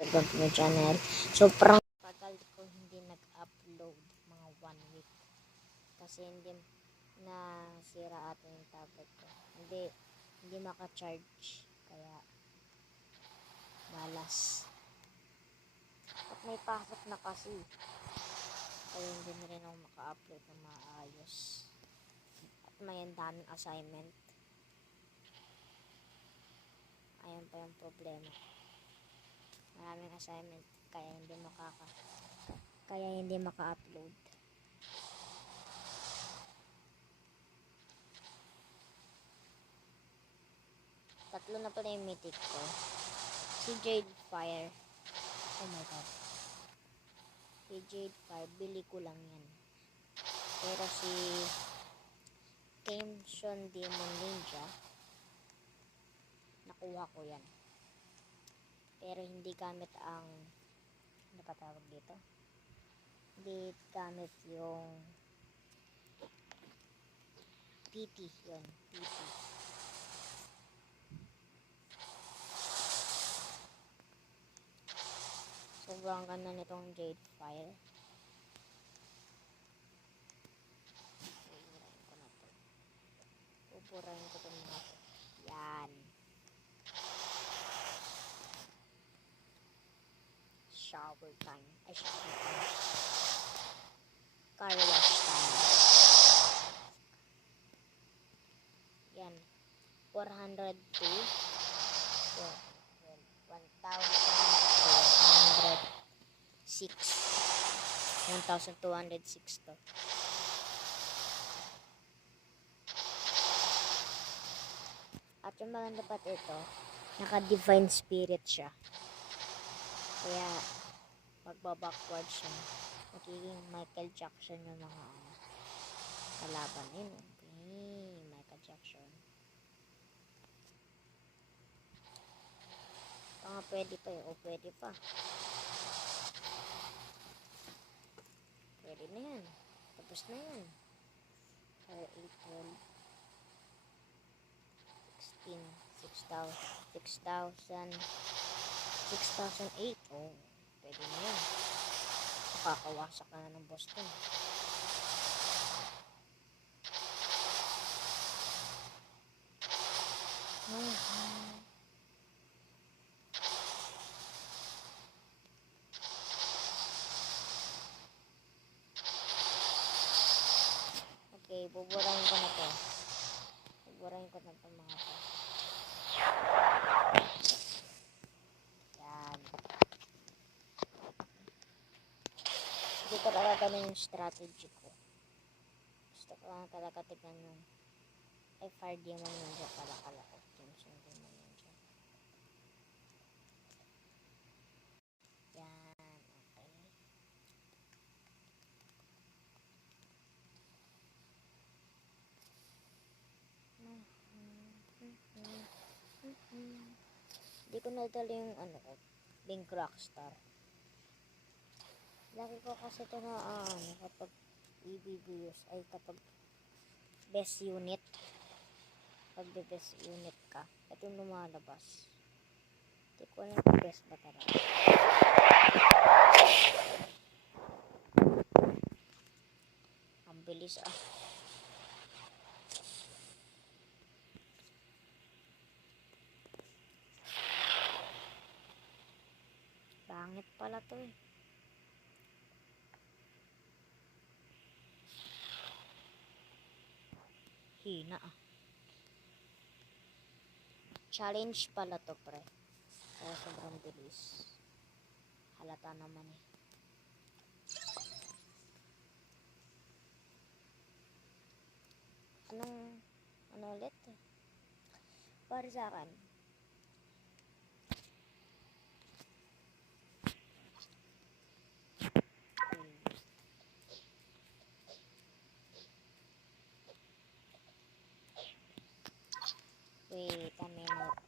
Welcome to my channel. Sobrang tagal ko hindi nag-upload, mga 1 week. Kasi hindi nasira ata yung tablet ko. Hindi maka-charge. Kaya malas. At may pasok na kasi. Kaya hindi na rin ako maka-upload ng maayos. At may daming assignment. Ayan pa yung problema. Maraming assignment kaya hindi maka-upload. Tatlo na pala yung mythic ko. Si Jade Fire. Oh my god. Si Jade Fire, bili ko lang yan. Pero si Crimson Demon Ninja, nakuha ko yan. Pero hindi gamit ang ano pa tawag dito? Hindi gamit yung PT yun. PT. Sobrang ganda nitong Jade Fire. Pupurahin ko na to. Pupurahin ko itong mga to. Yan. Shower time. Ay, shower time. Car wash time. Yan. 402. So, 1,206. 1,206 to. At yung maganda pa ito, naka-divine spirit siya. Kaya, magbabackward siya. Magiging Michael Jackson yung mga kalaban. Yun. Okay, Michael Jackson. Pwede pa yun. O, pwede pa. Pwede na yan. Tapos na yan. 8, 12, 16, 6,000, 6,008. Oh, pwede na yan. Makakawasak ka na ng Boston. Okay, buburahin ko na to. Buburahin ko na to mga to. Yan. Hindi ko talaga ganun yung strategy ko. Gusto ko lang talaga tignan yung Fire Demon Ninja pala kala ko. Crimson Demon Ninja. Yan. Okay. Hindi ko nadala yung Link Rockstar. Lagi ko kasi ito na kapag EBBUs ay kapag best unit. Pag best unit ka, ito yung lumalabas. Hindi ko alam kung best ba talaga. Ang bilis Pangit pala to eh. Hina Challenge pala to pre. Kaya sobrang bilis. Halata naman eh. Ano ulit eh. Para sa akin. Wait a minute.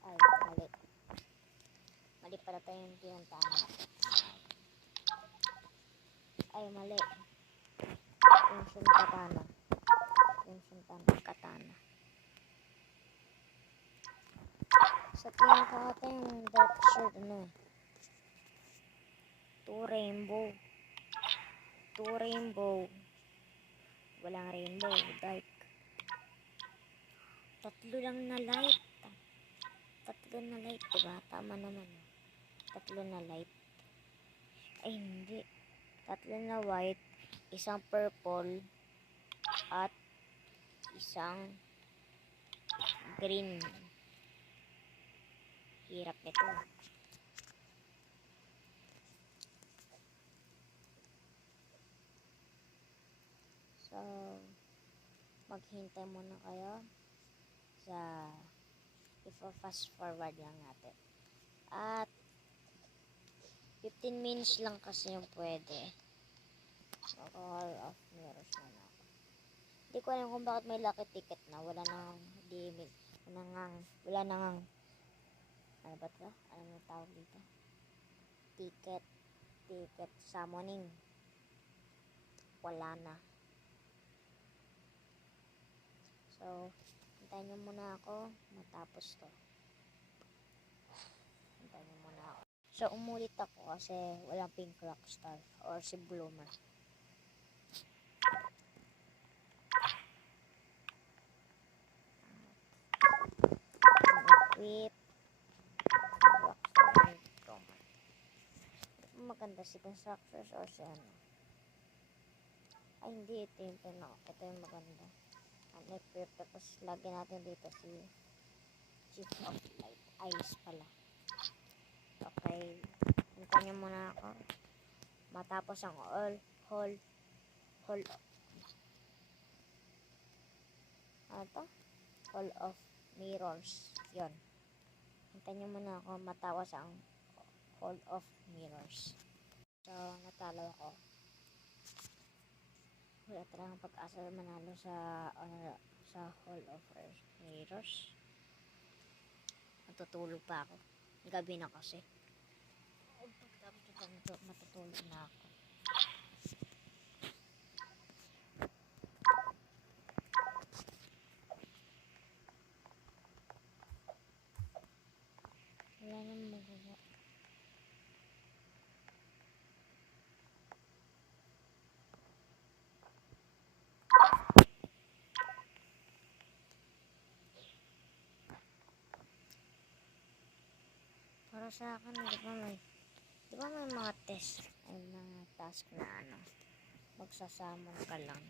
Ay, mali. Mali pala tayo yung pinuntahan natin. Ay, mali. Yung sumakatana. Kaya ka ata yung dark shirt, ano eh. Two rainbow. Walang rainbow, dark. Tatlo lang na light. Tatlo na light, diba? Tama naman. Tatlo na light. Ay, hindi. Tatlo na white, isang purple, at isang green. Hirap nito. So, maghintay muna kayo sa ipa-fast forward lang natin. At 15 minutes lang kasi yung pwede. All of mirrors na ako. Hindi ko alam kung bakit may lucky ticket na. Wala nang limit. Wala nang ano ba ito? Ano yung tawag dito? Ticket summoning. Wala na. So, hintayin nyo muna ako matapos to. Hintayin nyo muna ako. So, umulit ako kasi walang pink rockstar or si Bloomer. Equip rockstar and Bloomer. Maganda si constructors or si ano. Ay, hindi. Ito yung maganda. Unequip. Tapos, lagyan natin dito si Chief of Light. Ice pala. Okay. Hintayin nyo muna ako. Matapos ang Hall of Mirrors. Yun. Hintayin nyo muna ako matapos ang Hall of Mirrors. So, natalo ako. Wala talagang pag-asa manalo sa Hall of Mirrors. Matutulog pa ako. Gabi na kasi. Pagkatapos matutulog na ako. Wala nang magawa. Para sa akin, di ba may mga test, ay mga task na ano, magsasamon ka lang.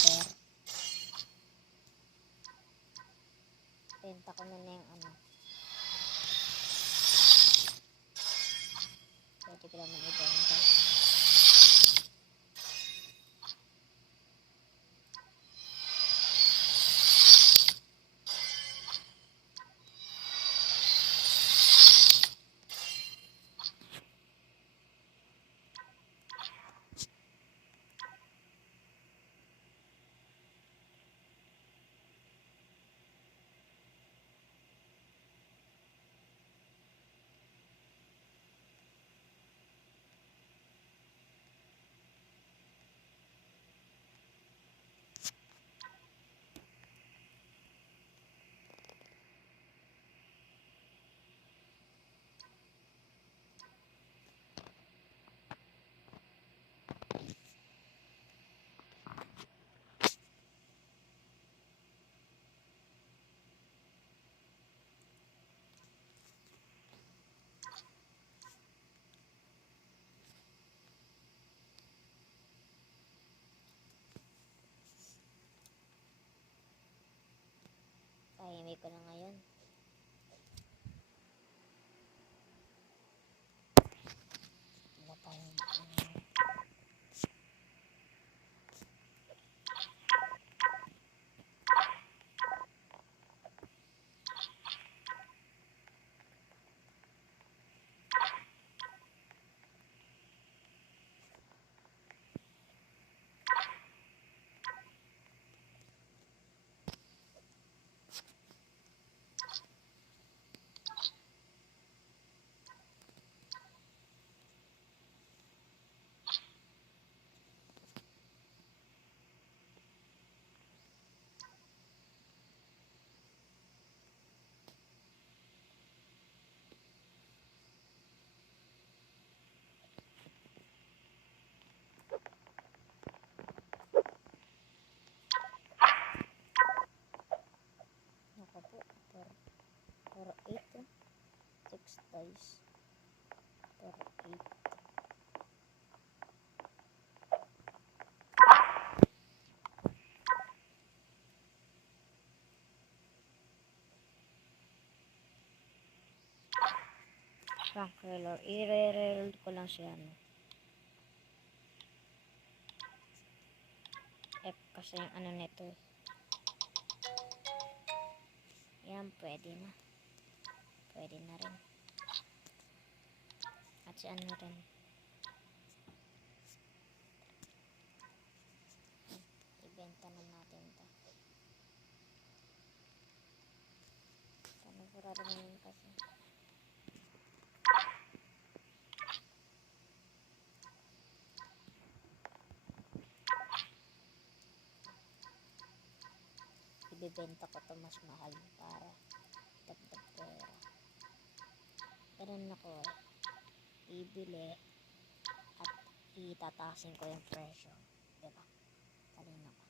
Pero, benta ko na yung ano. Pwede ko naman ibenta. Tahimik ko na ngayon. Tahimik ko na. guys. Per 8. Frank Taylor. I-reload ko lang siya. No? F kasi yung ano nito. Yan, pwede na. Pwede na rin. At si ano rin. Ibenta na natin ito. Panagurado na yun kasi. Ibibenta ko ito mas mahal para dagdag pera. Ganun ako ibili at itatasin ko yung presyo. Diba? Talino ka.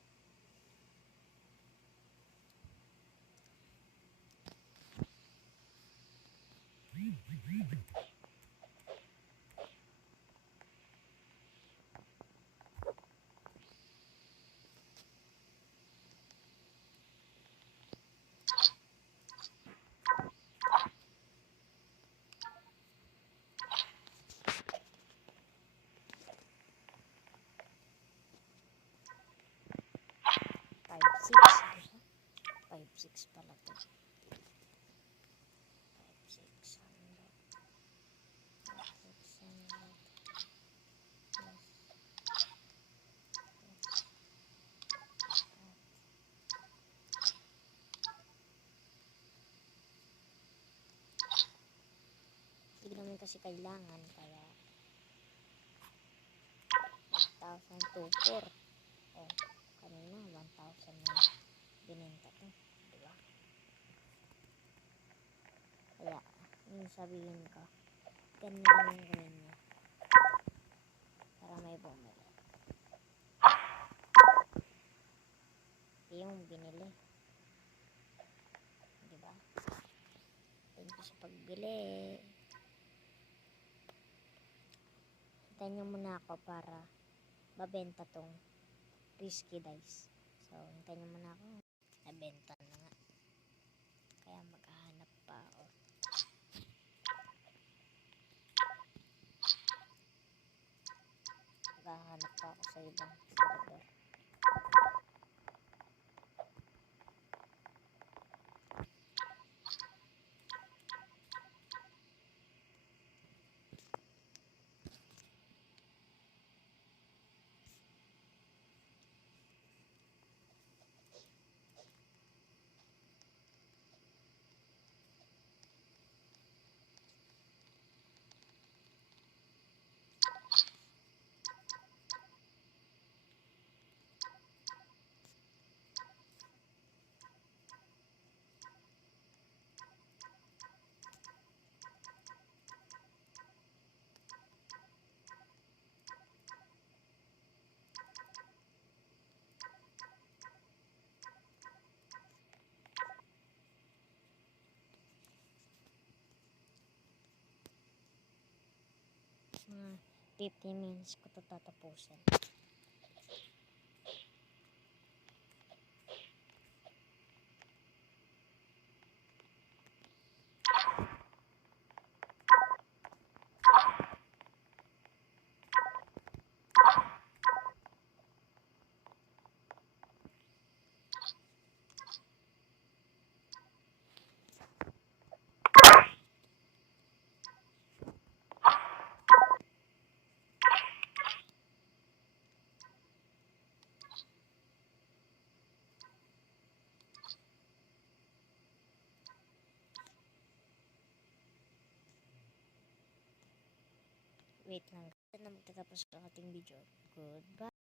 Five six pala to. 5,600. 5,600. Hindi naman kasi kailangan kaya 1,024. Oh, kanina 1,000 na binenta to, diba? Kaya yung sabihin ko ganyan lang yung gawin niya para may bumili. Yung binili, diba? Thank you sa pagbili. Hintayin nyo muna ako para mabenta tong risky dice. So, hintayin nyo muna ako. Nabenta na nga. Kaya maghahanap pa ako. Maghahanap pa ako sa ibang server. Mga 15 minutes ko ito tatapusin. Wait lang. Ito na magtatapos ang ating video. Goodbye.